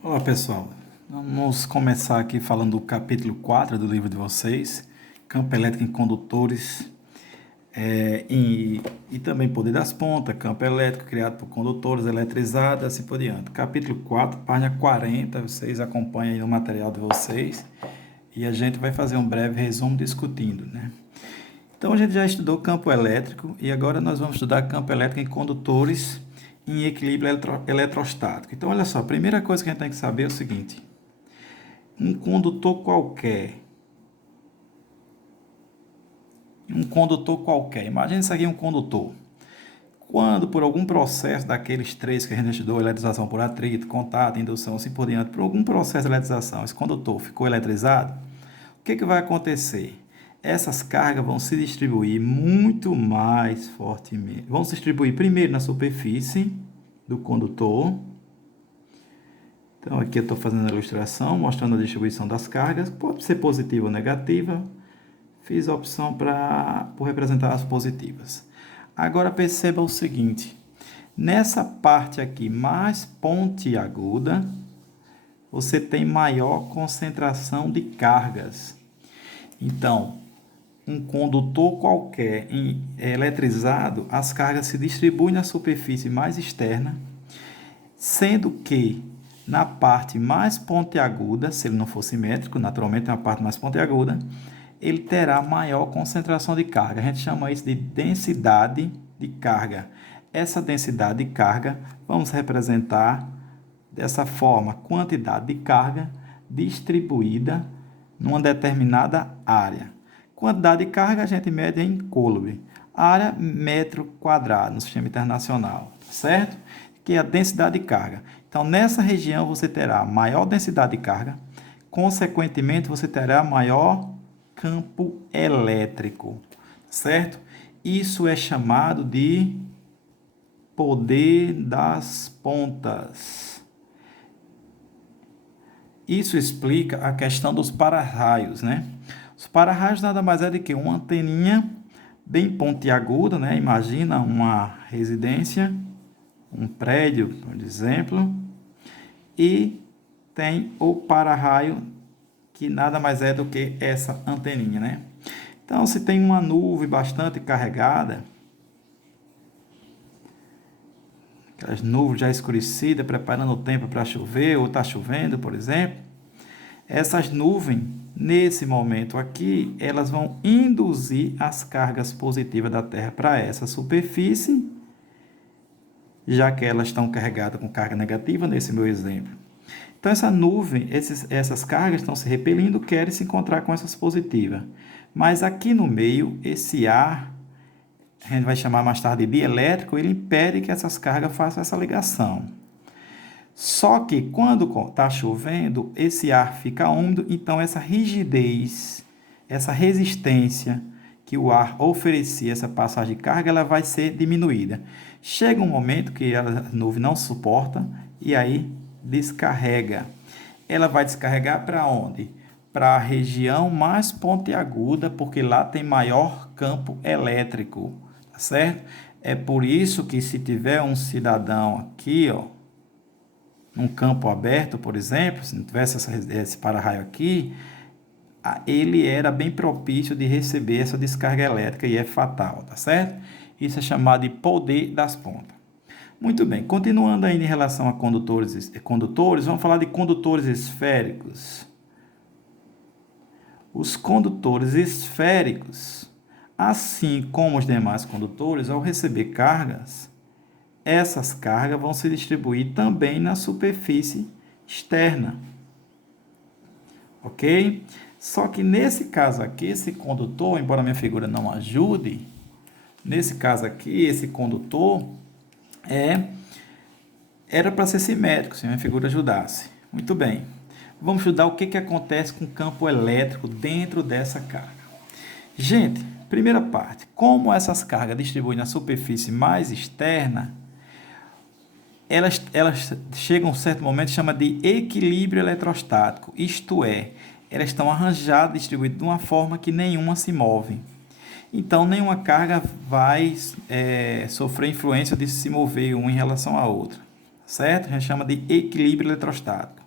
Olá pessoal, vamos começar aqui falando do capítulo 4 do livro de vocês, campo elétrico em condutores e também poder das pontas, campo elétrico criado por condutores eletrizados, assim por diante. Capítulo 4, página 40, vocês acompanham aí no material de vocês e a gente vai fazer um breve resumo discutindo, né? Então a gente já estudou campo elétrico e agora nós vamos estudar campo elétrico em condutores em equilíbrio eletrostático. Então olha só, a primeira coisa que a gente tem que saber é o seguinte: um condutor qualquer, imagine isso aqui, um condutor. Quando por algum processo daqueles três que a gente estudou, eletrização por atrito, contato, indução, assim por diante, por algum processo de eletrização, esse condutor ficou eletrizado, o que vai acontecer? Essas cargas vão se distribuir muito mais fortemente. Vão se distribuir primeiro na superfície do condutor. Então aqui eu estou fazendo a ilustração, mostrando a distribuição das cargas. Pode ser positiva ou negativa. Fiz a opção por representar as positivas. Agora perceba o seguinte: nessa parte aqui mais pontiaguda, você tem maior concentração de cargas. Então, um condutor qualquer eletrizado, as cargas se distribuem na superfície mais externa, sendo que na parte mais pontiaguda, se ele não for simétrico, naturalmente na parte mais pontiaguda, ele terá maior concentração de carga. A gente chama isso de densidade de carga. Essa densidade de carga vamos representar dessa forma: quantidade de carga distribuída numa determinada área. Quantidade de carga a gente mede em coulomb, área metro quadrado no sistema internacional, certo? Que é a densidade de carga. Então, nessa região você terá maior densidade de carga, consequentemente você terá maior campo elétrico, certo? Isso é chamado de poder das pontas. Isso explica a questão dos para-raios, né? Os para-raios nada mais é do que uma anteninha bem pontiaguda, né? Imagina uma residência, um prédio, por exemplo, e tem o para-raio, que nada mais é do que essa anteninha, né? Então, se tem uma nuvem bastante carregada, aquelas nuvens já escurecidas, preparando o tempo para chover, ou está chovendo, por exemplo, essas nuvens, nesse momento aqui, elas vão induzir as cargas positivas da Terra para essa superfície, já que elas estão carregadas com carga negativa, nesse meu exemplo. Então, essa nuvem, essas cargas estão se repelindo, querem se encontrar com essas positivas. Mas aqui no meio, esse ar, a gente vai chamar mais tarde de dielétrico, ele impede que essas cargas façam essa ligação. Só que quando está chovendo, esse ar fica úmido, então essa rigidez, essa resistência que o ar oferecia, essa passagem de carga, ela vai ser diminuída. Chega um momento que a nuvem não suporta e aí descarrega. Ela vai descarregar para onde? Para a região mais pontiaguda, porque lá tem maior campo elétrico, tá certo? É por isso que se tiver um cidadão aqui, ó, num campo aberto, por exemplo, se não tivesse esse para-raio aqui, ele era bem propício de receber essa descarga elétrica e é fatal, tá certo? Isso é chamado de poder das pontas. Muito bem, continuando ainda em relação a condutores, vamos falar de condutores esféricos. Os condutores esféricos, assim como os demais condutores, ao receber cargas, essas cargas vão se distribuir também na superfície externa, ok? Só que nesse caso aqui, esse condutor, embora a minha figura não ajude, nesse caso aqui, esse condutor era para ser simétrico, se a minha figura ajudasse. Muito bem. Vamos estudar o que acontece com o campo elétrico dentro dessa carga. Gente, primeira parte, como essas cargas distribuem na superfície mais externa, elas chegam a um certo momento, chama de equilíbrio eletrostático, isto é, elas estão arranjadas, distribuídas de uma forma que nenhuma se move. Então, nenhuma carga vai sofrer influência de se mover uma em relação à outra, certo? A gente chama de equilíbrio eletrostático.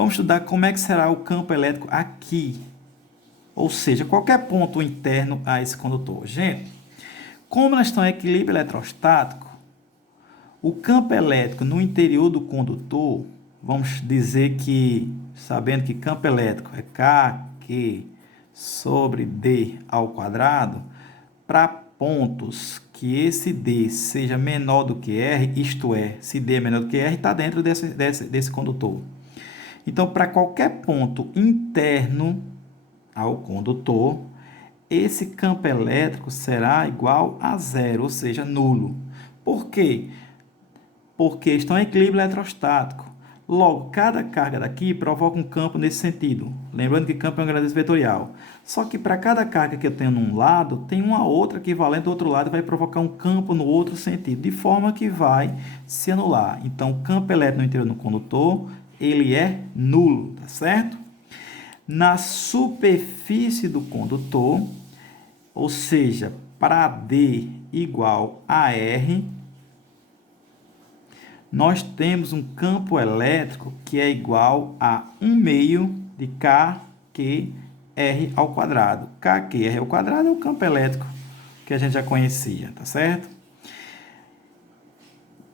Vamos estudar como é que será o campo elétrico aqui, ou seja, qualquer ponto interno a esse condutor. Gente, como nós estamos em equilíbrio eletrostático, o campo elétrico no interior do condutor, vamos dizer que, sabendo que campo elétrico é KQ sobre D ao quadrado, para pontos que esse D seja menor do que R, isto é, se D é menor do que R, está dentro desse condutor. Então, para qualquer ponto interno ao condutor, esse campo elétrico será igual a zero, ou seja, nulo. Por quê? Porque estão em equilíbrio eletrostático. Logo, cada carga daqui provoca um campo nesse sentido. Lembrando que campo é uma grandeza vetorial. Só que para cada carga que eu tenho num lado, tem uma outra equivalente do outro lado e vai provocar um campo no outro sentido, de forma que vai se anular. Então, o campo elétrico no interior do condutor, ele é nulo, tá certo? Na superfície do condutor, ou seja, para D igual a R, nós temos um campo elétrico que é igual a 1 meio de KQR ao quadrado. KQR ao quadrado é o campo elétrico que a gente já conhecia, tá certo?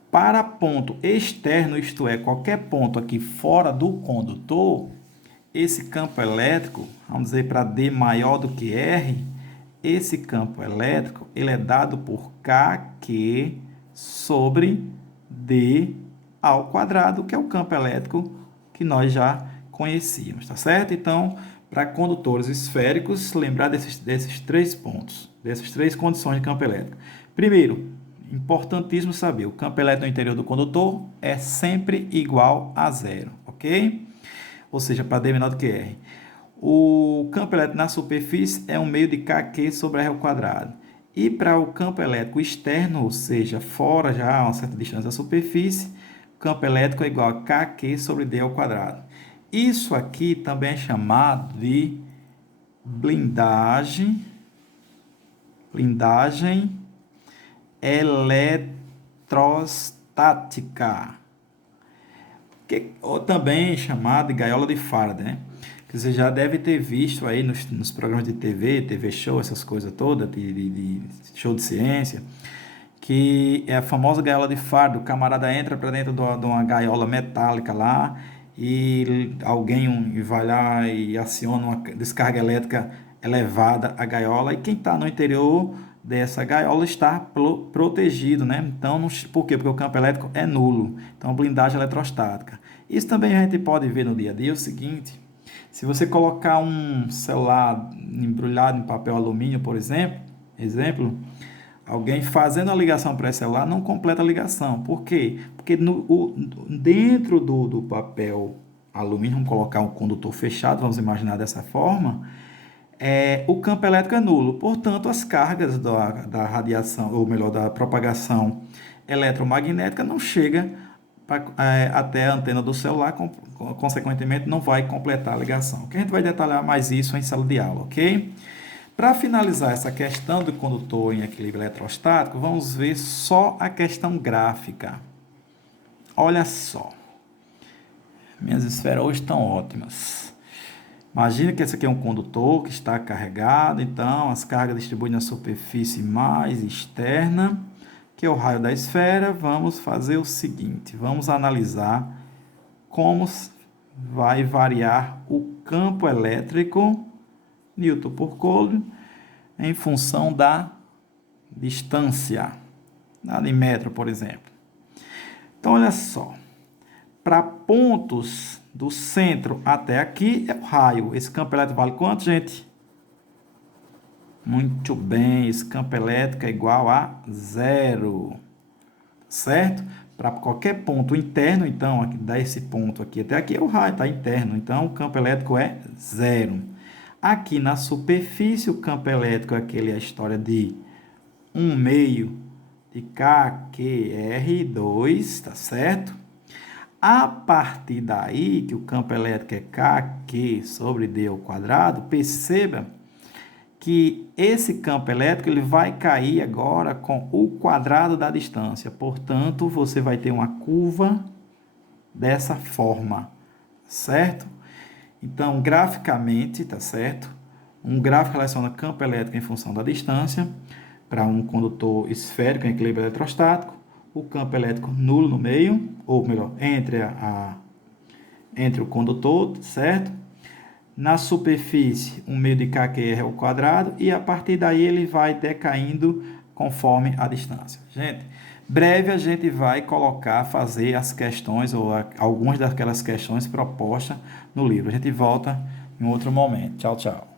Para ponto externo, isto é, qualquer ponto aqui fora do condutor, esse campo elétrico, vamos dizer para D maior do que R, esse campo elétrico ele é dado por KQ sobre D ao quadrado, que é o campo elétrico que nós já conhecíamos, tá certo? Então, para condutores esféricos, lembrar desses 3 pontos, dessas 3 condições de campo elétrico. Primeiro, importantíssimo saber, o campo elétrico no interior do condutor é sempre igual a zero, ok? Ou seja, para D menor do que R. O campo elétrico na superfície é 1 meio de KQ sobre R ao quadrado. E para o campo elétrico externo, ou seja, fora já a uma certa distância da superfície, o campo elétrico é igual a KQ sobre D ao quadrado. Isso aqui também é chamado de blindagem eletrostática, ou também chamado de gaiola de Faraday, né? Que você já deve ter visto aí nos programas de TV show, essas coisas todas, de show de ciência, que é a famosa gaiola de Faraday. O camarada entra para dentro de uma gaiola metálica lá e alguém vai lá e aciona uma descarga elétrica elevada à gaiola, e quem está no interior dessa gaiola está protegido, né? Então, por quê? Porque o campo elétrico é nulo. Então, blindagem eletrostática. Isso também a gente pode ver no dia a dia, é o seguinte: se você colocar um celular embrulhado em papel alumínio, por exemplo, alguém fazendo a ligação para esse celular não completa a ligação. Por quê? Porque dentro do papel alumínio, vamos colocar um condutor fechado, vamos imaginar dessa forma, o campo elétrico é nulo. Portanto, as cargas da radiação, ou melhor, da propagação eletromagnética não chega até a antena do celular, consequentemente não vai completar a ligação. Que a gente vai detalhar mais isso em sala de aula, ok? Para finalizar essa questão do condutor em equilíbrio eletrostático, vamos ver só a questão gráfica. Olha só, minhas esferas hoje estão ótimas. Imagina que esse aqui é um condutor que está carregado, então as cargas distribuem na superfície mais externa, que é o raio da esfera. Vamos fazer o seguinte, vamos analisar como vai variar o campo elétrico, Newton por Coulomb, em função da distância, em metro, por exemplo. Então, olha só, para pontos do centro até aqui é o raio. Esse campo elétrico vale quanto, gente? Muito bem, esse campo elétrico é igual a zero, certo? Para qualquer ponto interno, então, aqui, desse ponto aqui até aqui é o raio, está interno, então o campo elétrico é zero. Aqui na superfície, o campo elétrico é a história de 1 meio de KQR2, tá certo? A partir daí, que o campo elétrico é KQ sobre D ao quadrado, perceba que esse campo elétrico ele vai cair agora com o quadrado da distância. Portanto, você vai ter uma curva dessa forma. certo? Então, graficamente, tá certo? Um gráfico relaciona campo elétrico em função da distância para um condutor esférico em equilíbrio eletrostático, o campo elétrico nulo no meio, ou melhor, entre o condutor, certo? Na superfície, um meio de KQR ao quadrado, e a partir daí ele vai decaindo conforme a distância. Gente, breve a gente vai fazer as questões, ou algumas daquelas questões propostas no livro. A gente volta em outro momento. Tchau, tchau.